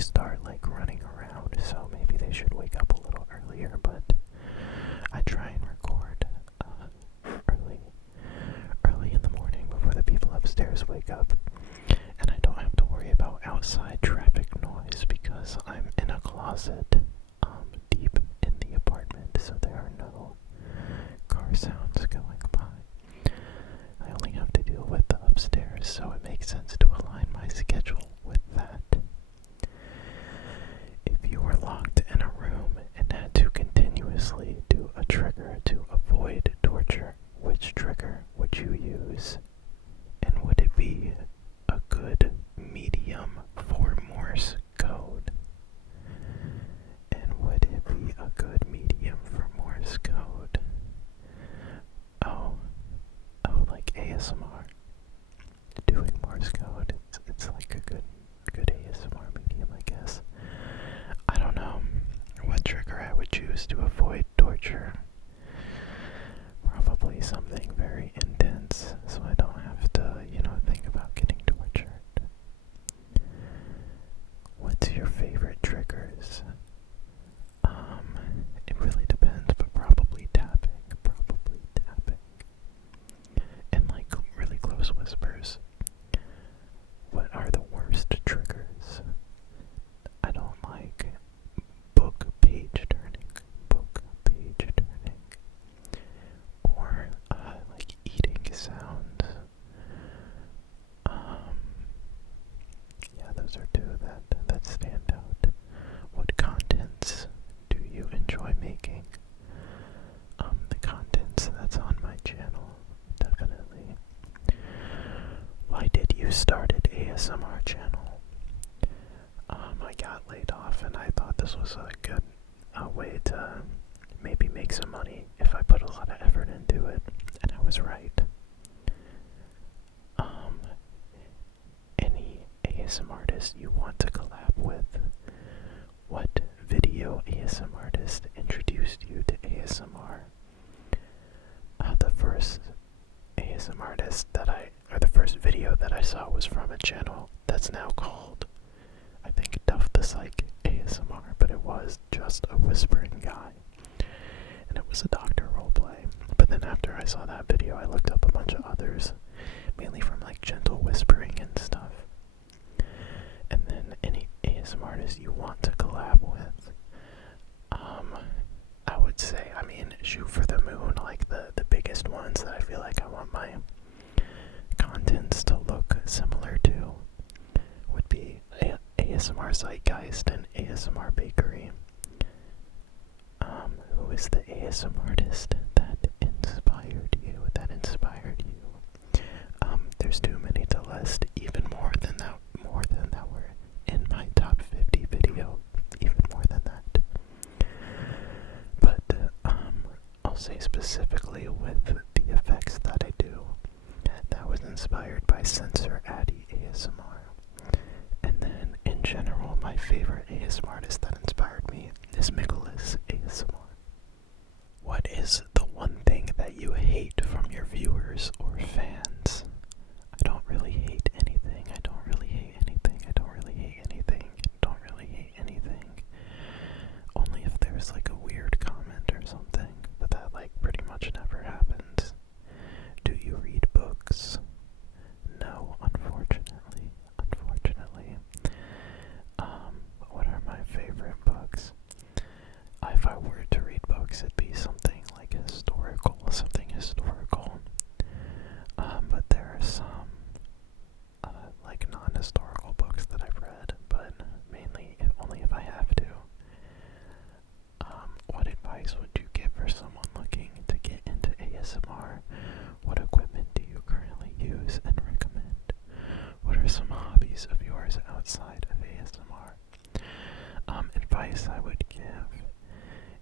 start like running around, so maybe they should wake up a little earlier, but I try and record early in the morning before the people upstairs wake up, and I don't have to worry about outside traffic noise because I'm in a closet deep in the apartment, so there are no car sounds going by. I only have to deal with the upstairs, so it makes sense to align my schedule with that. If you were locked in a room and had to continuously do a trigger to avoid torture, which trigger would you use? And would it be a good medium for Morse code? And would it be a good medium for Morse code? Oh, like ASMR. Doing Morse code, it's like a good ASMR medium, I guess. I don't know what trigger I would choose to avoid torture. Probably something very intense, so I don't have to, think about getting tortured. What's your favorite triggers? It really depends, but probably tapping. And like really close whispers. What are the worst triggers? I don't like book page turning. Or like eating sounds. Yeah, those are two that stand out. What contents do you enjoy making? The contents that's on my channel, definitely. Why did you start an ASMR channel? I got laid off and I thought this was a good way to maybe make some money if I put a lot of effort into it, and I was right. Any ASMR artist you want to collab with? What video ASMR artist introduced you to ASMR? The first ASMR artist the first video that I saw was from a channel that's now called, I think, Duff the Psych ASMR, but it was just a whispering guy, and it was a doctor roleplay. But then after I saw that video, I looked up a bunch of others, mainly from like gentle whispering and stuff. And then any ASMR artist you want to collab with, I would say, shoot for the moon, like the biggest ones that I feel like I want my contents to look similar to would be ASMR Zeitgeist and ASMR Bakery. Who is the ASMR artist that inspired you? There's too many to list. Even more than that were in my top 50 video. Even more than that. But I'll say specifically with the effects that I do, that was inspired by Censor Addy ASMR. And then in general, my favorite ASMR artist that inspired me is Nicholas ASMR. What is the one thing that you hate from your viewers or fans? I don't really hate anything. Only if there's like a weird comment or something, but that like pretty much never happens. Do you read books? No, unfortunately. What are my favorite books? If I were to read books, it'd be something like historical. But there are some like non-historical books that I've read, but mainly only if I have to. What advice would you give for someone looking to get into ASMR? What equipment do you currently use and recommend? What are some hobbies of yours outside of ASMR? Advice I would give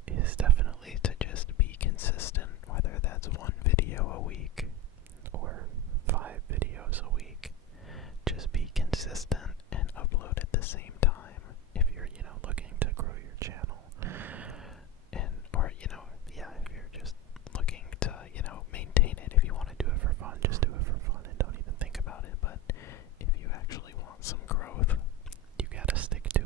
is definitely to just be consistent, whether that's one video a week or 5 videos a week. Just be consistent and upload at the same time if you're, looking to grow your channel. If you're just looking to, maintain it. If you want to do it for fun, just do it for fun and don't even think about it. But if you actually want some growth, you gotta stick to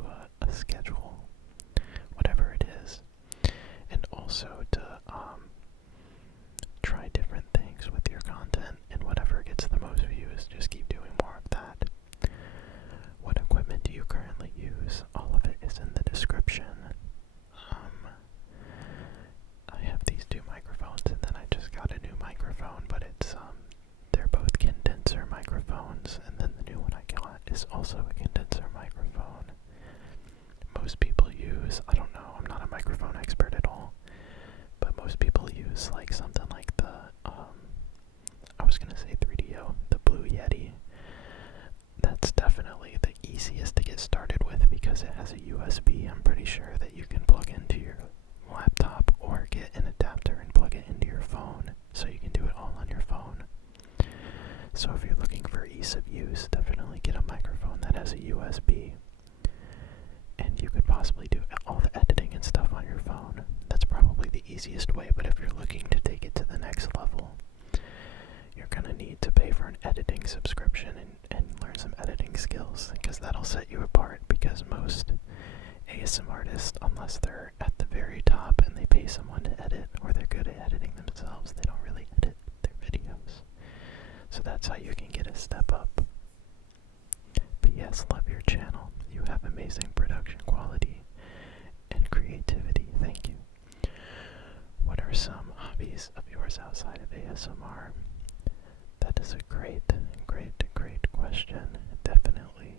USB, I'm pretty sure that you can plug into your laptop or get an adapter and plug it into your phone, so you can do it all on your phone. So if you're looking for ease of use, definitely get a microphone that has a USB, and you could possibly do all the editing and stuff on your phone. That's probably the easiest way, but if you're looking to take it to the next level, you're gonna need to pay for an editing subscription and learn some editing skills, because that'll set you apart, because most ASM artists, unless they're at the very top and they pay someone to edit, or they're good at editing themselves, they don't really edit their videos. So that's how you can get a step up. P.S. Love your channel. You have amazing production quality and creativity. Thank you. What are some hobbies of yours outside of ASMR? That is a great question. Definitely.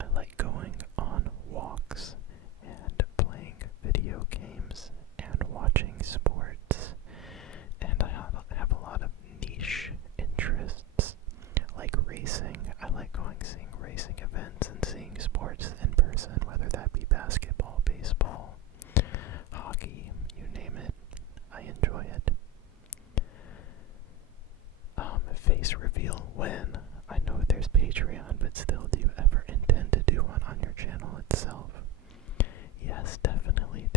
I like going on walks and playing video games and watching sports. And I have a lot of niche interests, like racing. I like seeing racing events and seeing sports in person, whether that be basketball, baseball, hockey, you name it. I enjoy it. Face reveal when? I know there's Patreon, but still, do you ever intend to do one on your channel itself? Yes, definitely.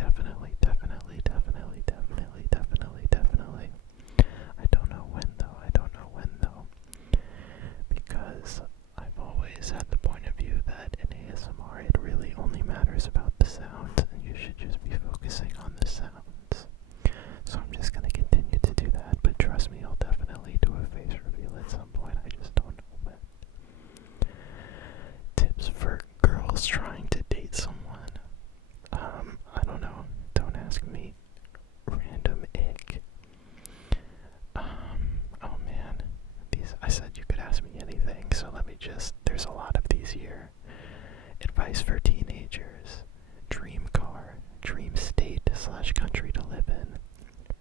I don't know when though. Because I've always had the point of view that in ASMR it really only matters about the sounds, and you should just be focusing on the sounds. So I'm just gonna continue to do that, but trust me, I'll definitely do a face reveal at some point. I just don't know when. Tips for girls trying to date someone. I don't know. Don't ask me. Random ick. Oh man. I said you could ask me anything, so there's a lot of these here. Advice for teenagers. Dream car. Dream state / country to live in.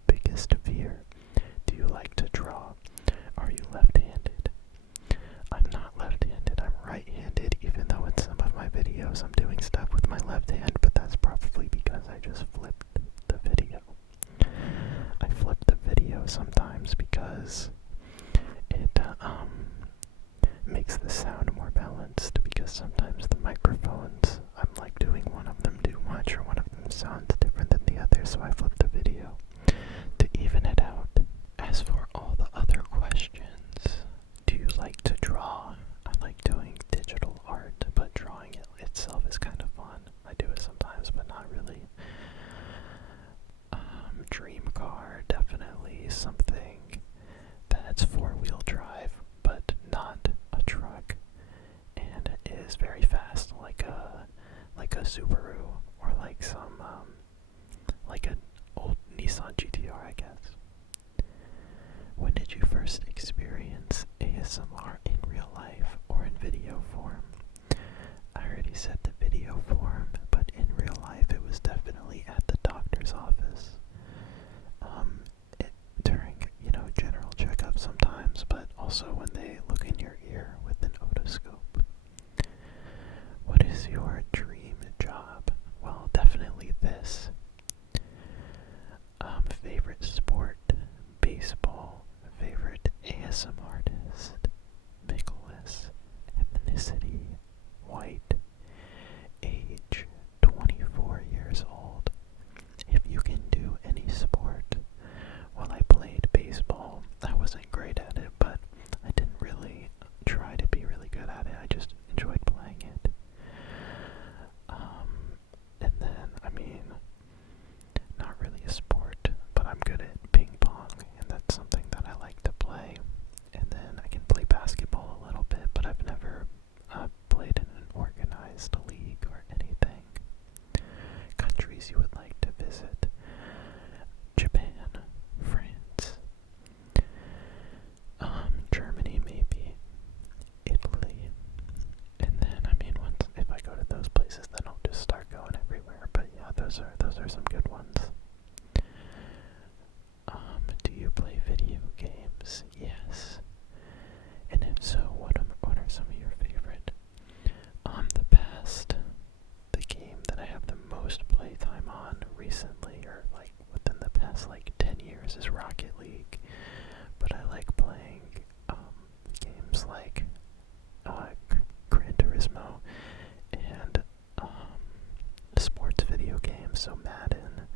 Biggest fear. Do you like to draw? Are you left-handed? I'm not left-handed, I'm right-handed, even though in some of my videos I'm doing stuff with my left hand, but that's probably because I just flipped the video. I flip the video sometimes because it makes the sound more balanced, because sometimes the microphones, I'm like doing one of them too much, or one of them sounds different than the other, so I flip the video to even it out. As for all the other questions, do you like to draw? I like doing digital art, but drawing it itself is kind of fun. I do it sometimes, but not really. Dream car, definitely something that's 4-wheel drive, but not a truck, and is very fast, like a Subaru, or like like an old Nissan GTR, I guess. When did you first experience ASMR in real life or in video form? I already said the video form, but in real life it was definitely at the doctor's office. During, general checkup sometimes, but also when they look in your ear with an otoscope. What is your dream job? Well, definitely this. Favorite sport? Baseball. Favorite ASM artist? Nicholas. Ethnicity? White. Age? is Rocket League, but I like playing games like Gran Turismo and sports video games, so Madden,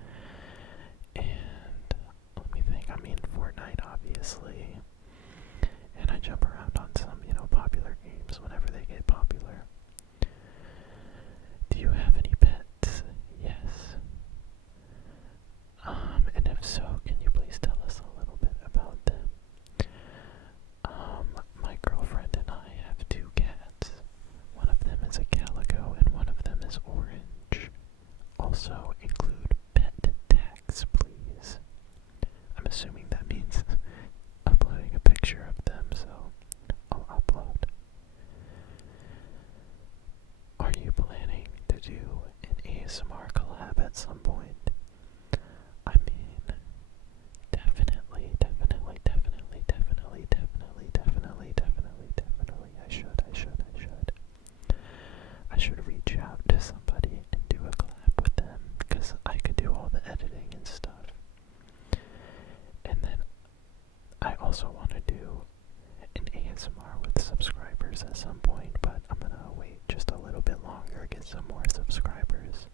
and let me think, I mean Fortnite obviously, and I jump around on some, popular games whenever they get popular. Do you have any pets? Yes. And if so, can you please tell us a little bit about them? My girlfriend and I have 2 cats. One of them is a calico and one of them is orange. Also include pet tags, please. I'm assuming that means uploading a picture of them, so I'll upload. Are you planning to do an ASMR collab at some point? I mean, definitely, I should reach out to somebody and do a collab with them, because I could do all the editing and stuff. And then I also want to do an ASMR with subscribers at some point, but I'm gonna wait just a little bit longer, get some more subscribers,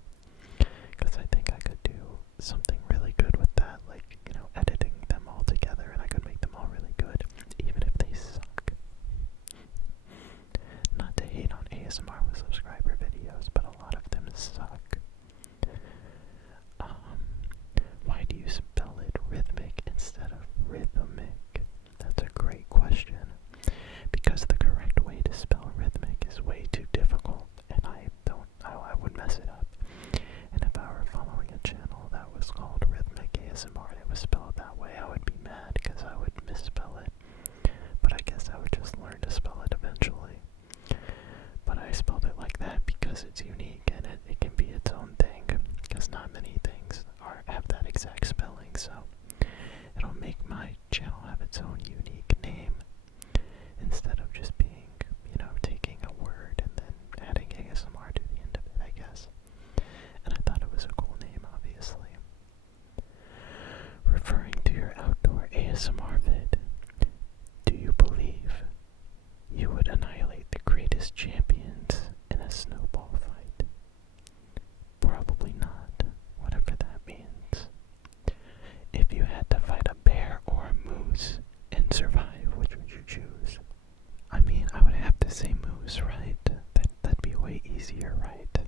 because I think I could do something really good with that, like, editing them all together, and I could make them all really good, even if they suck. Not to hate on ASMR with subscriber videos, but a lot of them suck. Why do you spell it rhythmic instead of rhythmic? That's a great question. Because the correct way to spell rhythmic is way too difficult, and I would mess it up. And if I were following a channel that was called Rhythmic ASMR and it was spelled that way, I would be mad because I would misspell it. But I guess I would just learn to spell it eventually. But I spelled it like that because it's unique and it can be its own thing, because not many things have that exact spelling, so it'll make my channel have its own unique name instead of just being, taking a word and then adding ASMR to the end of it, I guess. And I thought it was a cool name, obviously. Referring to your outdoor ASMR vid, do you believe you would annihilate the greatest champions in a snowball fight? Probably not, whatever that means. If you had to fight a bear or a moose and survive, which would you choose? I mean, I would have to say moose, right? That'd be way easier, right?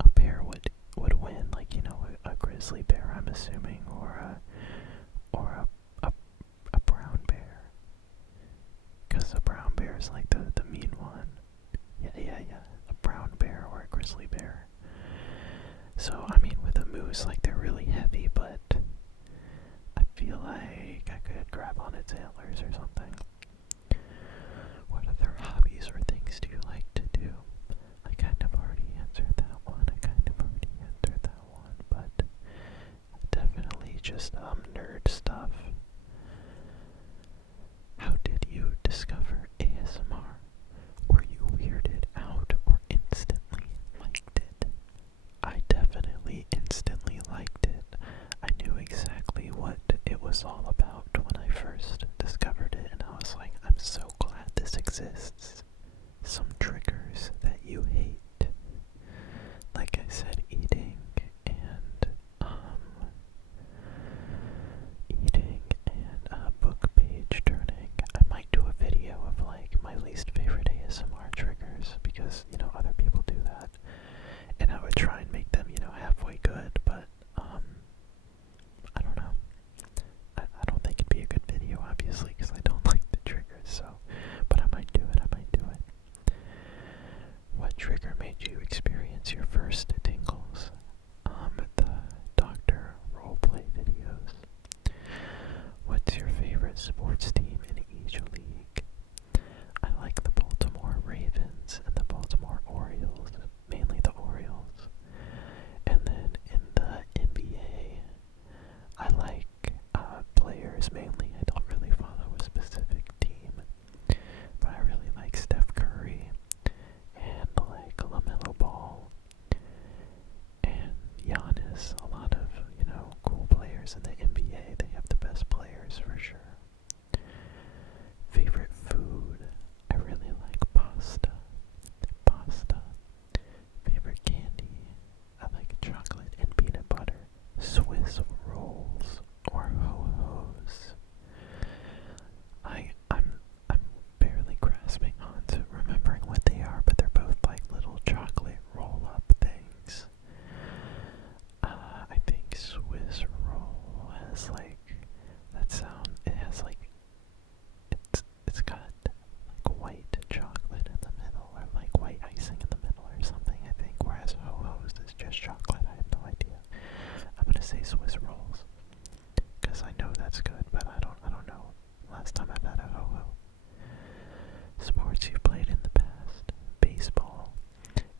A bear would win, like, a grizzly bear, I'm assuming, or a brown bear. Because a brown bear is like the mean one. Yeah. A brown bear or a grizzly bear. So, I mean, with a moose, like, they're really heavy, but I feel like I could grab on its antlers or something. What other hobbies or things do you like to do? I kind of already answered that one, but definitely just nerd stuff. How did you discover ASMR? Were you weirded out or instantly liked it? I definitely instantly liked it. I knew exactly what it was all about when I first discovered it, and I was like, I'm so glad this exists. Some triggers that you hate. Like I said, eating and book page turning. I might do a video of like my least favorite ASMR triggers, because other people do that, and I would try and make them halfway good, but I don't know. I don't think it'd be a good video, obviously, because I don't like the triggers. So, but I might do it. say Swiss rolls, because I know that's good, but I don't know last time I've had a ho-ho. Sports you played in the past: baseball,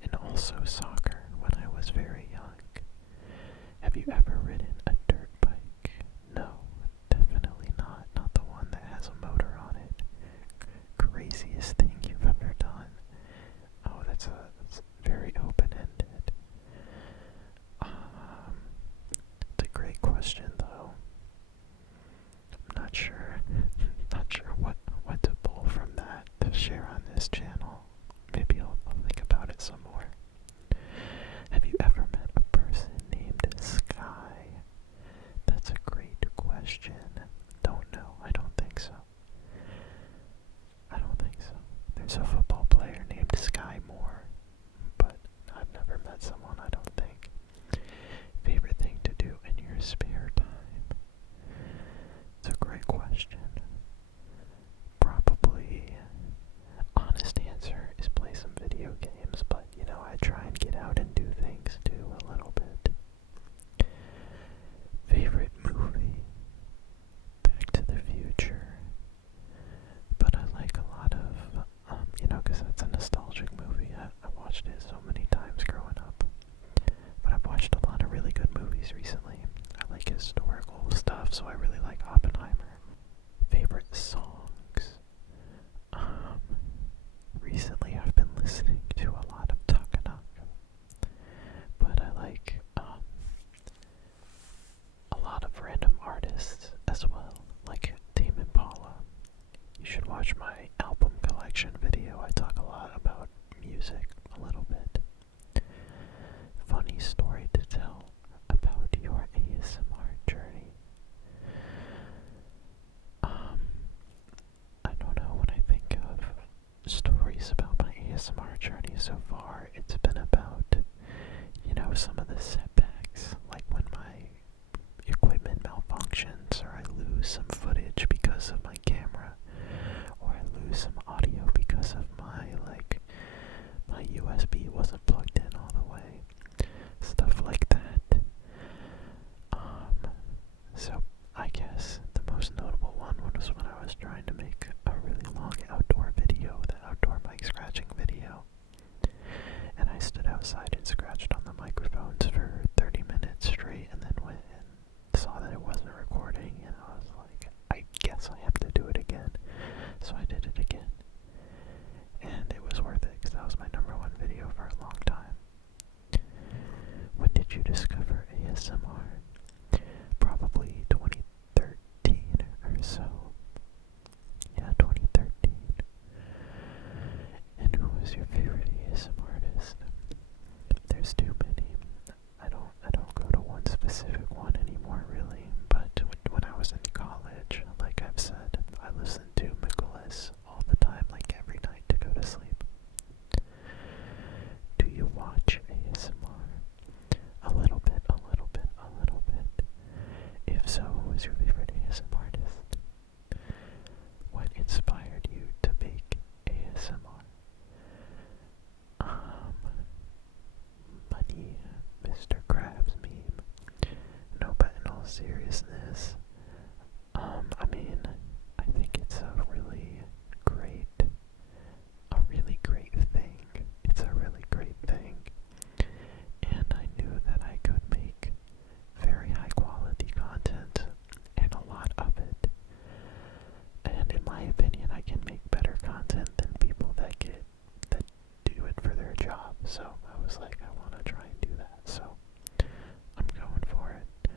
and also soccer when I was very young. Have you ever ridden a dirt bike? No, definitely not. Not the one that has a motor on it. Craziest thing you've ever done? Oh, that's very open-ended. It's a great question, though. I'm not sure what to pull from that to share on this channel. Maybe I'll think about it some more. Have you ever met a person named Sky? That's a great question. Don't know. I don't think so. There's a football player named Sky Moore, but I've never met someone, I don't think. Favorite thing to do in your spare time? It's a great question. Probably, honest answer is play some video games, but I try and get out and do things too a little bit. Favorite movie? Back to the Future. But I like a lot of, because that's a nostalgic movie. I watched it so many times growing up. But I've watched a lot of really good movies recently. I like historical stuff, so I really like Oppenheimer. Favorite songs? Recently I've been listening to a lot of Takanaka. But I like a lot of random artists as well, like Tame Impala. You should watch my album collection video. I talk a lot about music a little bit. Funny story to tell about your ASMR journey. I don't know, when I think of stories about my ASMR journey so far, it's been about, some of the setbacks, like when my equipment malfunctions, or I lose some footage because of my camera, or I lose some audio because of my USB wasn't plugged in all the way. Stuff like that. So I guess the most notable one was when I was trying to make a really long outdoor video, the outdoor mic scratching video. And I stood outside and scratched on the microphones for 30 minutes straight, and then went and saw that it wasn't recording, and I was like, I guess I have to do it again. So I did it again. And it was worth it, because that was my #1 video for a long time. When did you discover ASMR? Probably 2013 or so. Yeah, 2013. And who was your favorite ASMR artist? There's too many. I don't go to one specific one anymore, really. But when I was in college, like I've said, I listened to Nicholas all the time, like every night to go to sleep. Do you watch ASMR? A little bit. If so, who was your favorite ASMR artist? What inspired you to make ASMR? Money, Mr. Krabs meme. No, but in all seriousness, I think it's a really great thing. It's a really great thing. And I knew that I could make very high quality content, and a lot of it. And in my opinion, I can make better content than people that do it for their job. So I was like, I want to try and do that. So I'm going for it.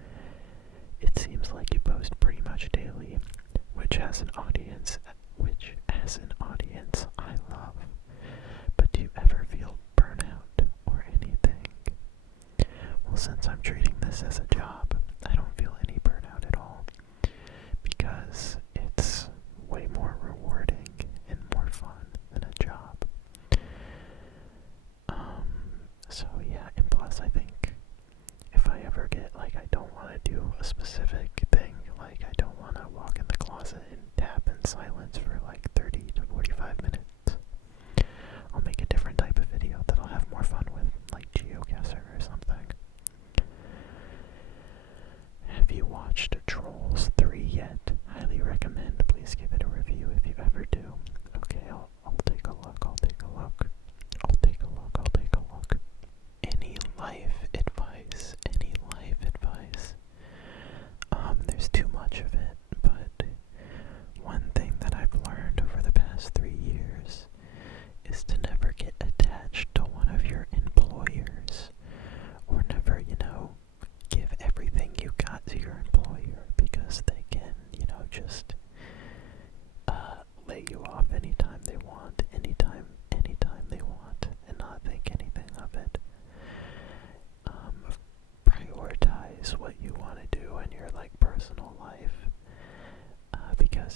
It seems like you post pretty much daily, which has an audience I love. But do you ever feel burnout or anything? Well, since I'm treating this as a job, I don't feel any burnout at all, because it's way more rewarding and more fun than a job. So yeah, and plus I think if I ever get, I don't want to do a specific thing, I don't want to walk in the closet and tap in silence for 30 to 45 minutes. I'll make a different type of video that I'll have more fun with, like GeoGuessr or something.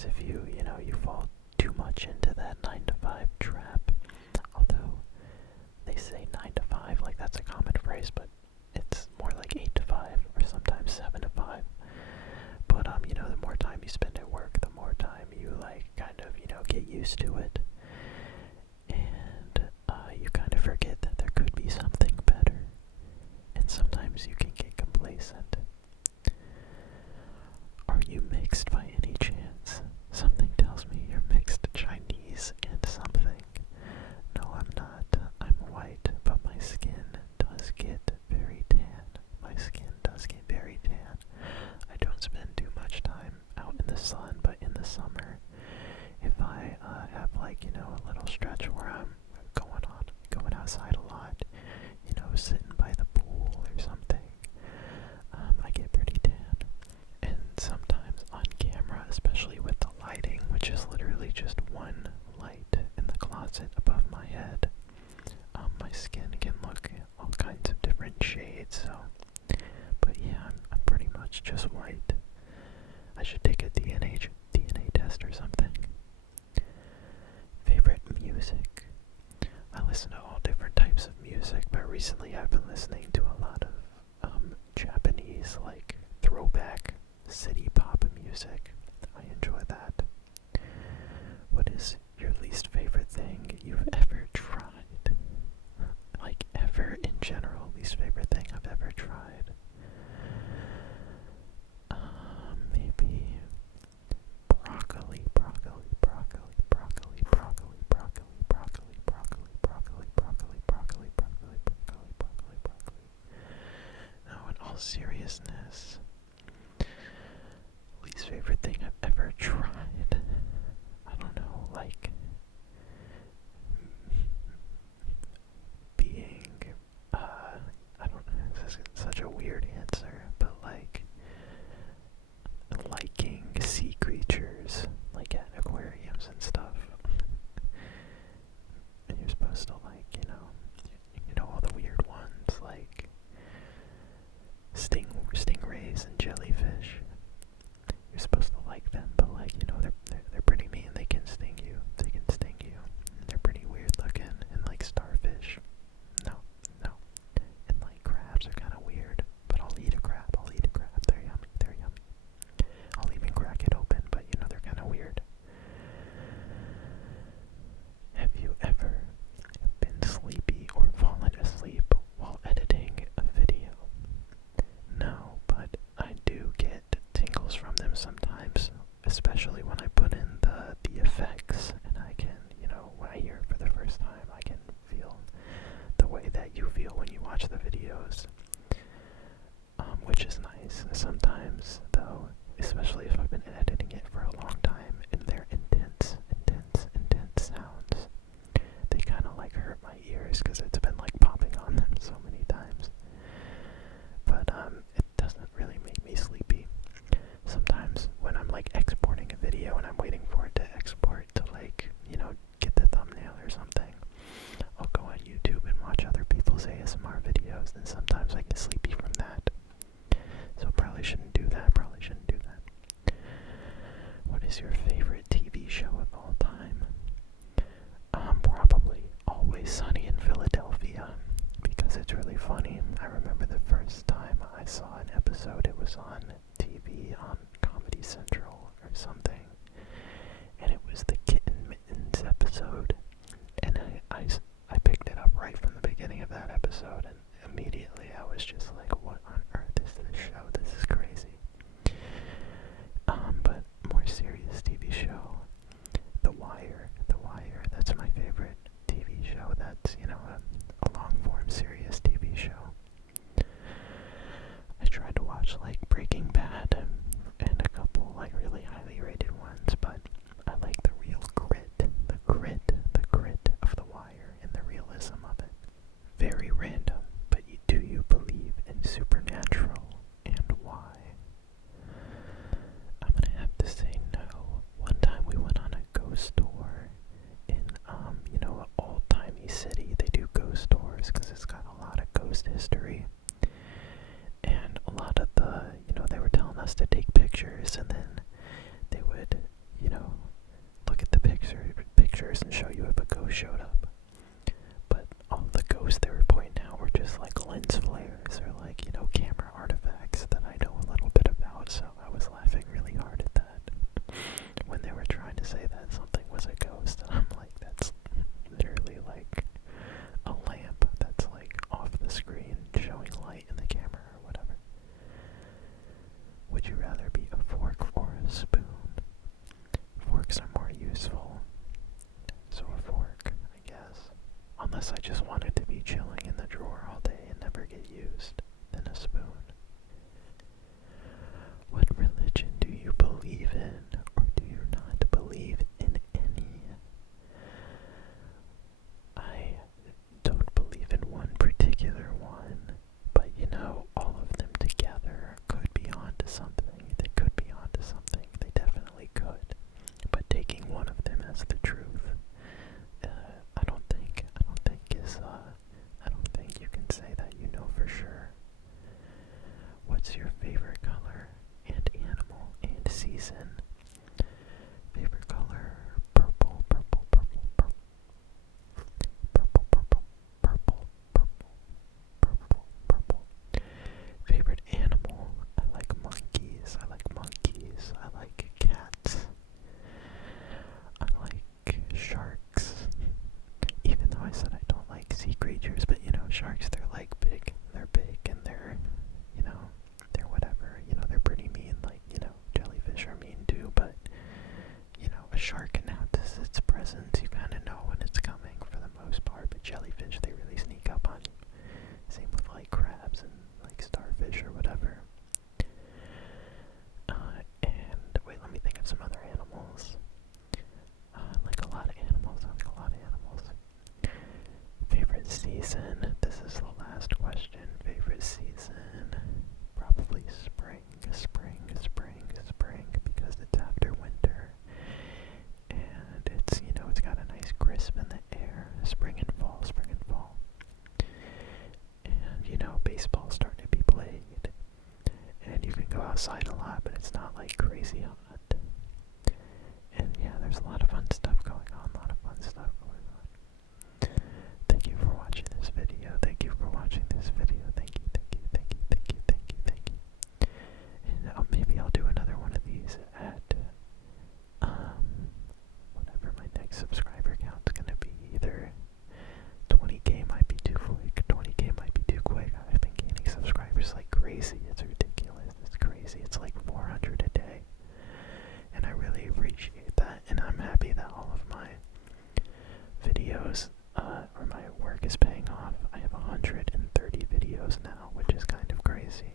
is if you fall too much into that 9 to 5 trap. Although they say 9 to 5, like that's a common phrase, but it's more like 8 to 5 or sometimes 7 to 5. But the more time you spend at work, the more time you like kind of, get used to it. And you kind of forget that there could be something better. And sometimes you can get complacent. Are you mixed by any chance? Something tells me you're mixed Chinese and something. No, I'm not. I'm white, but my skin does get very tan. My skin does get very tan. I don't spend too much time out in the sun, but in the summer, if I have like, a little stretch where I'm going outside a lot, sitting by the pool or something, I get pretty tan. And sometimes on camera, especially with the lighting, which is literally just one light in the closet above my head, my skin can look all kinds of different shades, but yeah, I'm pretty much just white. I should take a DNA test or something. Favorite music? I listen to all different types of music, but recently I've been listening to a lot of Japanese, like, throwback city pop music. I enjoy that. What is your least favorite thing you've ever tried? Like, ever in general, least favorite thing I've ever tried? Maybe broccoli, broccoli, broccoli, broccoli, broccoli, broccoli, broccoli, broccoli, broccoli, broccoli, broccoli, broccoli, broccoli, broccoli, broccoli. No, in all seriousness, least favorite thing I've ever tried. I don't know, like being, I don't know, this is such a weird answer, but like liking sea creatures, like at aquariums and stuff. And you're supposed to like, all the weird ones, like stingrays and jellyfish. You're supposed to like them, but like, they're pretty mean. They can sting you. And they're pretty weird looking. And like starfish. No. And like crabs are kind of weird. But I'll eat a crab. They're yummy. I'll even crack it open, but they're kind of weird. Have you ever been sleepy or fallen asleep while editing a video? No, but I do get tingles from them sometimes, especially when I put in the effects, and I can, when I hear it for the first time, I can feel the way that you feel when you watch the videos, which is nice. Sometimes, though, especially if I've been editing it for a long time, and they're intense sounds, they kind of like hurt my ears, because it's been like popping on them so many times. But it doesn't really make me sleepy. Sometimes when I'm like exporting a video and I'm waiting for it to export to like, get the thumbnail or something, I'll go on YouTube and watch other people's ASMR videos, and sometimes I get sleepy from that. So probably shouldn't do that. What is your favorite TV show of all time? Probably Always Sunny in Philadelphia, because it's really funny. I remember the first time I saw an episode, it was on TV on Comedy Central or something, and it was the Kitten Mittens episode, and I picked it up right from the beginning of that episode, and immediately I was just like, what on earth is this show? This is crazy. But more serious TV show, The Wire, that's my favorite TV show. That's, a long-form serious TV show. I tried to watch, like, Breaking Bad and a couple, like, really highly rated ones, but I like the real grit of The Wire and the realism of it. Very random, but do you believe in supernatural, and why? I'm gonna have to say no. One time we went on a ghost tour in, an old-timey city. They do ghost tours because it's got a lot of ghost history. And a lot of they were telling us to take pictures, and then they would season. Favorite color, purple, purple, purple, purple, purple, purple, purple, purple, purple, purple. Favorite animal, I like monkeys, I like monkeys, I like cats, I like sharks, even though I said I don't like sea creatures, but you know, sharks, they're like big and they're, you know, they're whatever, you know, they're pretty mean, like, you know, jellyfish are mean too, but, you know, a shark announces its presence, you kind of know when it's coming for the most part, but jellyfish, they really sneak up on you. Same with like crabs and like starfish or whatever. And wait, let me think of some other animals. I like a lot of animals. I like a lot of animals. Favorite season? This is the last question. Favorite season? Probably spring, spring, spring, spring, because it's after winter. And it's, you know, it's got a nice crisp in the air. Spring and fall, spring and fall. And, you know, baseball's starting to be played. And you can go outside a lot, but it's not like crazy hot. And yeah, there's a lot of fun stuff going on, a lot of fun stuff going on. Thank you for watching this video. Thank you for watching this video. Thank you, thank you, thank you, thank you, thank you, thank you. And maybe I'll do another one of these at, whatever my next subscriber count's gonna be. Either 20k might be too quick, 20k might be too quick. I've been gaining subscribers like crazy. It's ridiculous. It's crazy. It's like 400 a day. And I really appreciate that. And I'm happy that all of my videos, or my work is paying off. I have 130 videos now, which is kind of crazy.